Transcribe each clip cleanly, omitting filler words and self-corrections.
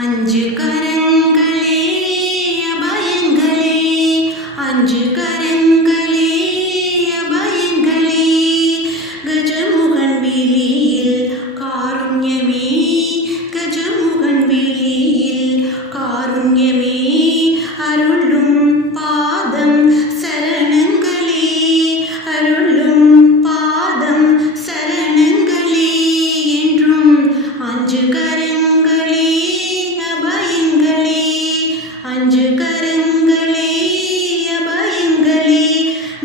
அஞ்சு கரங்களே அபயங்களே, அஞ்சு கரங்களே அபயங்களே, கஜமுகன் விழியில் காருண்யமே, கஜமுகன் விழியில் காருண்யமே, அருளும் பாதம் சரணங்களே, அருளும் பாதம் சரணங்களே, என்றும் அஞ்சு கரங்களே அபயங்களே, அஞ்சு கரங்களே அபயங்களே,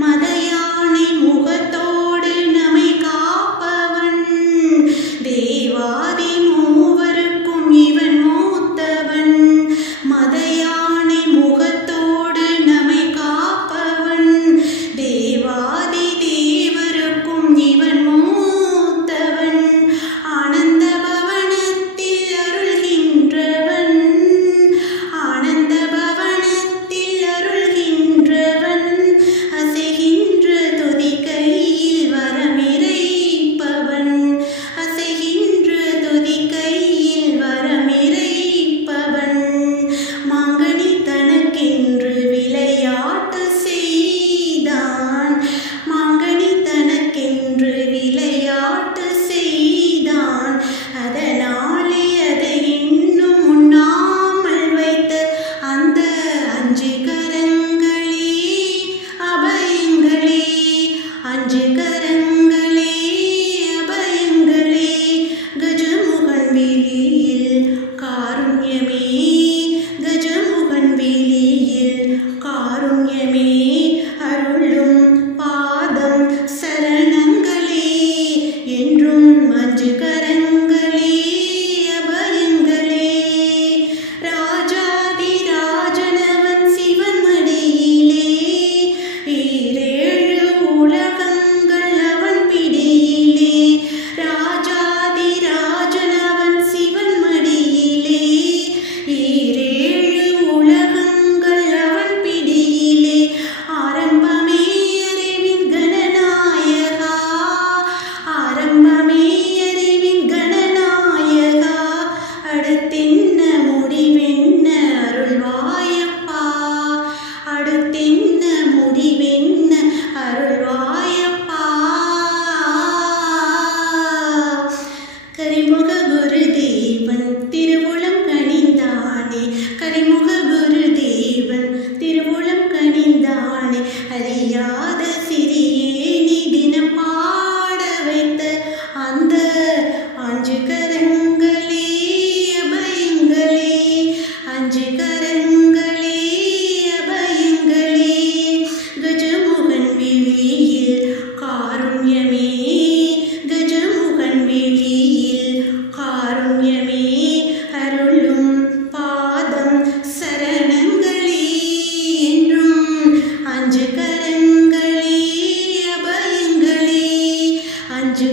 மதயானை முகத்தோடு நம்மை காப்பவன், தேவாதி மூவருக்கும் இவன் மூத்தவன், மதயானை முகத்தோடு நம்மை காப்பவன், தேவாதி தேவருக்கும் இவன் மூத்தவன், ஆனந்த பவனத்தில் அருள்கின்றவன், ஆனந்த பவனத்தில் அருள்கின்றவன், அசைகின்ற துதி கையில் வரமிரைப்பவன், அசைகின்ற துதி கையில் வரமிரைப்பவன், மாங்கனி தனக்கென்று விளையாட்டு செய்தான், மாங்கனி தனக்கென்று விளையாட்டு செய்தான், அதனாலே அதை இன்னும் உண்ணாமல் வைத்த அந்த அஞ்சு கரங்களே அபயங்களே, அஞ்சு கரங்களே அபயங்களே, கஜமுகன் விழியில் காருண்யமே, கஜமுகன் விழியில் காருண்யமே, அருளும் பாதம் சரணங்களே, என்றும் அஞ்சு கரங்களே அபயங்களே, ராஜாதி ராஜனவன் சிவன் மடியிலே, ஈரேழு உலகங்கள் அவன் பிடியிலே, ராஜாதி ராஜனவன் சிவன் மடியிலே, ஈரேழு உலகங்கள் அவன் பிடியிலே, ஆரம்பமே அறிவின் கணநாயகா, ஆரம்பமே அறிவின் கணநாயகா, அடுத்தென்ன முடிவென்ன அருள்வாயப்பா, அடுத்தென்ன முடிவென்ன அருள்வாயப்பா, கரிமுக குருதேவன் திருவுளம் கனிந்தானே, கரிமுக குருதேவன் திருவுளம் கனிந்தானே, அறியாத சிறியேனி தினம் பாட வைத்த அந்த அஞ்சு கரங்களே அபயங்களே, அஞ்சு கரங்களே அபயங்களே, கஜமுகன் விழியில் காருண்யமே, கஜமுகன் விழியில் காருண்யமே, அருளும் பாதம் சரணங்களே, என்றும் அஞ்சு கரங்களே அபயங்களே, அஞ்சு